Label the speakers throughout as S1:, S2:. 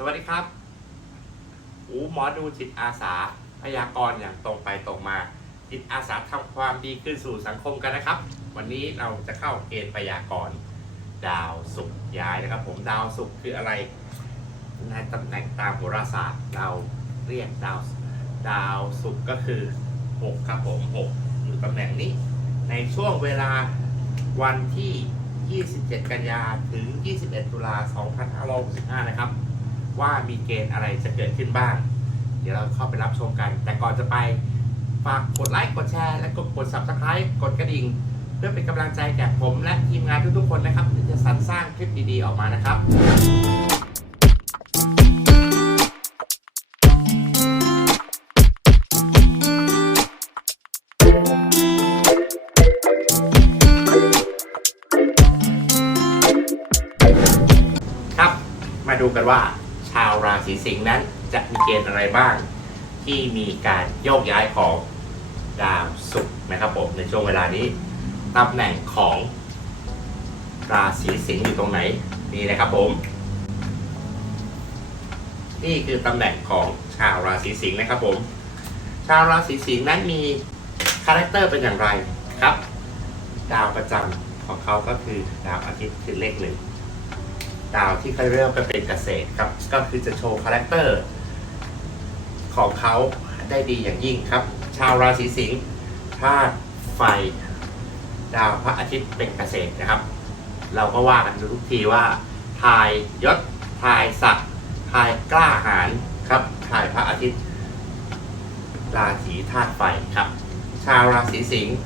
S1: สวัสดีครับ อูหมอดูจิตอาสาพยากรณ์อย่างตรงไปตรงมา จิตอาสาทำความดีขึ้นสู่สังคมกันนะครับ วันนี้เราจะเข้าเกณฑ์พยากรณ์ดาวศุกร์ย้ายนะครับ ผมดาวศุกร์คืออะไรในตำแหน่งตามโหราศาสตร์เราเรียกดาวดาวศุกร์ก็คือ6ครับผม6อยู่ตำแหน่งนี้ ในช่วงเวลาวันที่ 27 กันยาถึง 21 ตุลา2565 นะครับ ว่ามีเกณฑ์อะไรจะเกิดขึ้นบ้าง เดี๋ยวเราเข้าไปรับชมกัน แต่ก่อนจะไปฝากกดไลค์กดแชร์และกดกด subscribe กดกระดิ่ง เพื่อเป็นกำลังใจแก่ผมและทีมงานทุกๆคนนะครับที่จะสรรสร้างคลิปดีๆออกมานะครับครับมาดูกันว่า ชาวราศีสิงห์นั้นจะมีเกณฑ์อะไรบ้าง ที่มีการโยกย้ายของดาวศุกร์นะครับผมในช่วงเวลานี้ตำแหน่งของราศีสิงห์อยู่ตรงไหนนี่นะครับผม นี่คือตำแหน่งของชาวราศีสิงห์นะครับผม ชาวราศีสิงห์นั้นมีคาแรคเตอร์เป็นอย่างไรครับ ดาวประจำของเขาก็คือดาวอาทิตย์คือเลขหนึ่ง ดาวที่เขาเรียกกันเป็นเกษตรครับก็คือจะโชว์คาแรคเตอร์ของเขาได้ดีอย่างยิ่งครับ ชาวราศีสิงห์ธาตุไฟ ดาวพระอาทิตย์เป็นเกษตรนะครับ เราก็ว่ากันทุกทีว่าทายยศทายศักดิ์ทายกล้าหาญครับทายพระอาทิตย์ราศีธาตุไฟครับ ชาวราศีสิงห์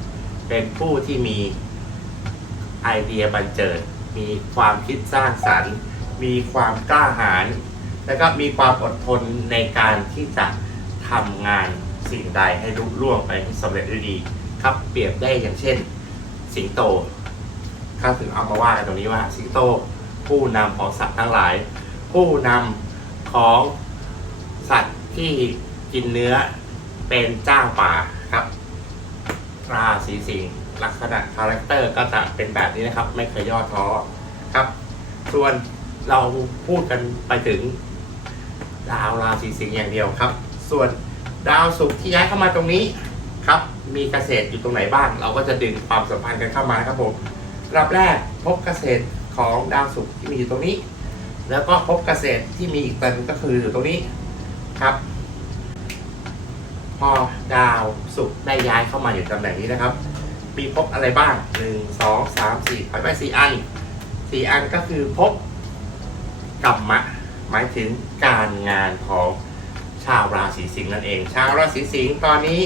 S1: เป็นผู้ที่มีไอเดียบันเจิด มีความคิดสร้างสรรค์ มีความกล้าหาญแล้วก็มีความอดทนในการที่จะทำงานสิ่งใดให้รุ่ล่วงไปให้สำเร็จด้วยดีครับเปรียบได้อย่างเช่น สิงโตข้าถึงเอามาว่ากันตรงนี้ว่า สิงโตผู้นำของสัตว์ทั้งหลาย ผู้นำของสัตว์ที่กินเนื้อเป็นเจ้าป่าครับ ราศีสิงห์ลักษณะคาแรคเตอร์ก็จะเป็นแบบนี้นะครับ ไม่เคยย่อท้อครับ ส่วนเราพูดกันไปถึง ดาวราศีสิงห์อย่างเดียวครับ ส่วนดาวศุกร์ที่ย้ายเข้ามาตรงนี้ครับ มีเกษตรอยู่ตรงไหนบ้าง เราก็จะดึงความสัมพันธ์กันเข้ามานะครับผมรอบแรกพบเกษตรของดาวศุกร์ที่มีอยู่ตรงนี้ แล้วก็พบเกษตรที่มีอีกตัวหนึงก็คืออยู่ตรงนี้ครับ พอดาวศุกได้ย้ายเข้ามาอยู่ตำแหน่งนี้นะครับ มีพบอะไรบ้างหนึ่งสองสามสี่ไปไปสี่อันสี่อันก็คือพบกรรมะ หมายถึงการงานของชาวราศีสิงห์นั่นเอง ชาวราศีสิงห์ตอนนี้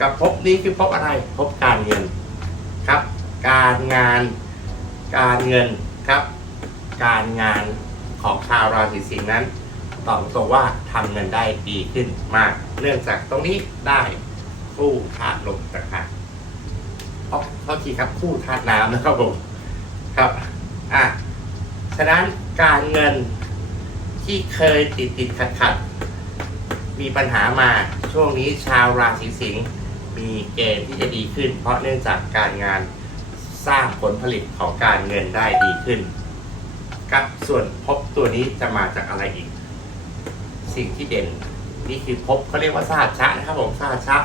S1: กับพบนี้คือพบอะไรพบการเงินครับ การงานการเงินครับ การงานของชาวราศีสิงห์นั้น ตอบตรงว่าทำเงินได้ดีขึ้นมาก เนื่องจากตรงนี้ได้คู่ธาตุลมต่างหากเพราะเท่าทีครับคู่ธาตุน้ำนะครับผมครับอะฉะนั้นการเงินที่เคยติดติดขัดขัดๆมีปัญหามาช่วงนี้ชาวราศีสิงห์มีเกณฑ์ที่จะดีขึ้น เพราะเนื่องจากการงานสร้างผลผลิตของการเงินได้ดีขึ้นครับส่วนพบตัวนี้จะมาจากอะไรอีก สิ่งที่เด่นนี่คือพบเขาเรียกว่าซาชะนะครับผมซาชะ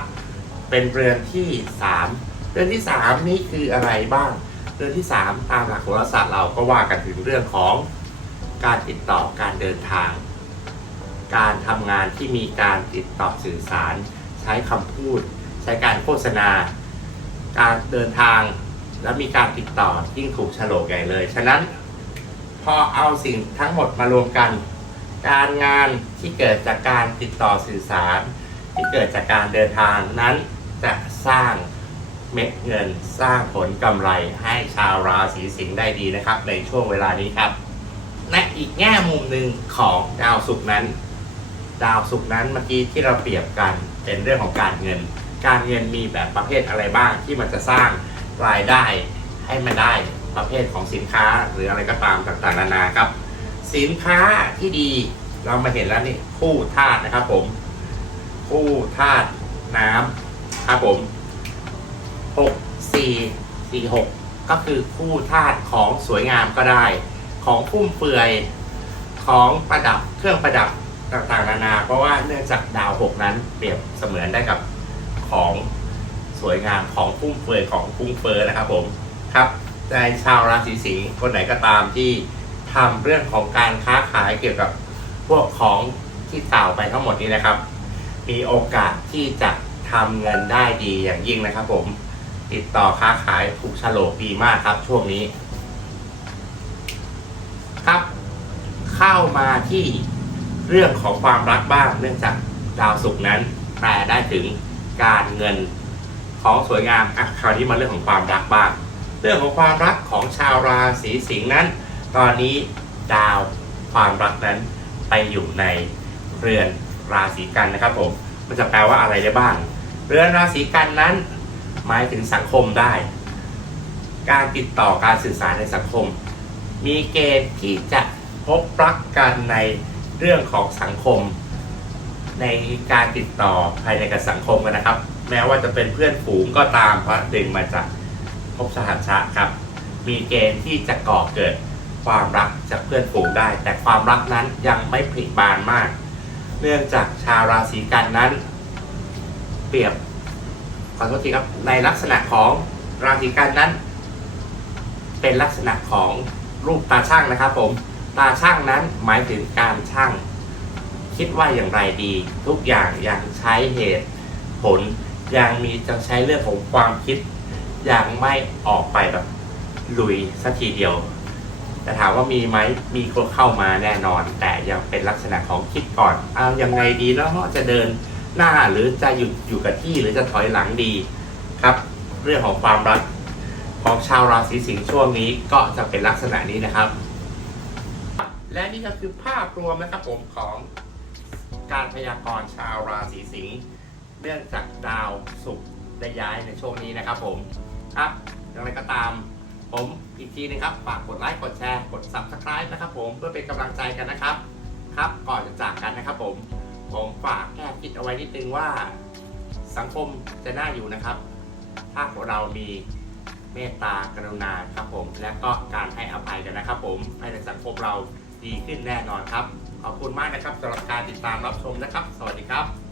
S1: เป็นเรือนที่สามเรือนที่สามนี่คืออะไรบ้าง เรือนที่สามตามหลักโหราศาสตร์เราก็ว่ากันถึงเรื่องของการติดต่อการเดินทาง การทำงานที่มีการติดต่อสื่อสาร ใช้คำพูด ใช้การโฆษณา การเดินทางและมีการติดต่อยิ่งถูกฉลกใหญ่เลย ฉะนั้นพอเอาสิ่งทั้งหมดมารวมกัน การงานที่เกิดจากการติดต่อสื่อสาร ที่เกิดจากการเดินทางนั้นจะสร้างเม็ดเงินสร้างผลกำไรให้ชาวราศีสิงห์ได้ดีนะครับ ในช่วงเวลานี้ครับและอีกแง่มุมหนึ่งของดาวศุกร์นั้น ดาวศุกร์นั้นเมื่อกี้ที่เราเปรียบกันเป็นเรื่องของการเงิน การเงินมีแบบประเภทอะไรบ้างที่มันจะสร้างรายได้ให้มันได้ประเภทของสินค้าหรืออะไรก็ตามต่างๆนานาครับ สินค้าที่ดี เรามาเห็นแล้วนี่คู่ธาตุนะครับผม คู่ธาตุน้ำครับผมหกสี่สี่หกก็คือคู่ธาตุของสวยงามก็ได้ ของฟุ่มเฟือยของประดับเครื่องประดับต่างๆนานา เพราะว่าเนื่องจากดาวหกนั้นเปรียบเสมือนได้กับของสวยงามของฟุ่มเฟือยของฟุ้งเฟ้อนะครับผมครับในชาวราศีสิงห์คนไหนก็ตามที่ ทำเรื่องของการค้าขายเกี่ยวกับพวกของที่กล่าวไปทั้งหมดนี้นะครับ มีโอกาสที่จะทำเงินได้ดีอย่างยิ่งนะครับ ผมติดต่อค้าขายถูกฉลกดีมากครับ ช่วงนี้ ครับ เข้ามาที่เรื่องของความรักบ้างเนื่องจากดาวศุกร์นั้นแปลได้ถึงการเงินของสวยงามอะคราวนี้มาเรื่องของความรักบ้าง เรื่องของความรักของชาวราศีสิงห์นั้น ตอนนี้ดาวความรักนั้นไปอยู่ในเรือนราศีกันนะครับผมมันจะแปลว่าอะไรได้บ้าง เรือนราศีกันนั้น หมายถึงสังคมได้ การติดต่อการสื่อสารในสังคม มีเกณฑ์ที่จะพบรักกันในเรื่องของสังคม ในการติดต่อภายในกับสังคมกันนะครับ แม้ว่าจะเป็นเพื่อนฝูงก็ตามเพราะดึงมาจากภพสหัสชะครับ มีเกณฑ์ที่จะก่อเกิด ความรักจากเพื่อนฝูงได้ แต่ความรักนั้นยังไม่ผลิบานมาก เนื่องจากชาวราศีกันนั้น เปรียบขอโทษทีครับในลักษณะของราศีกันนั้น เป็นลักษณะของรูปตาช่างนะครับ ผมตาช่างนั้นหมายถึงการช่าง คิดว่าอย่างไรดี ทุกอย่างยังใช้เหตุผลยังมีจะใช้เรื่องของความคิดยังไม่ออกไปแบบลุยสักทีเดียว แต่ถามว่ามีไหมมีคนเข้ามาแน่นอน แต่ยังเป็นลักษณะของคิดก่อนเอายังไงดีเนาะจะเดินหน้าหรือจะหยุดอยู่กับที่หรือจะถอยหลังดีครับ เรื่องของความรักของชาวราศีสิงห์ช่วงนี้ก็จะเป็นลักษณะนี้นะครับ และนี่ก็คือภาพรวมนะครับผมของการพยากรณ์ชาวราศีสิงห์เนื่องจากดาวศุกร์ได้ย้ายในช่วงนี้นะครับผมครับอย่างไรก็ตาม ผมอีกทีนึงครับ ฝากกดไลค์ กดแชร์ กด subscribe นะครับผม เพื่อเป็นกำลังใจกันนะครับ ครับ ก่อนจะจากกันนะครับผม ผมฝากแค่คิดเอาไว้นิดนึงว่า สังคมจะน่าอยู่นะครับ ถ้าพวกเรามีเมตตากรุณาครับผม และก็การให้อภัยกันนะครับ ผมให้ในสังคมเราดีขึ้นแน่นอนครับ ขอบคุณมากนะครับสำหรับการติดตามรับชมนะครับ สวัสดีครับ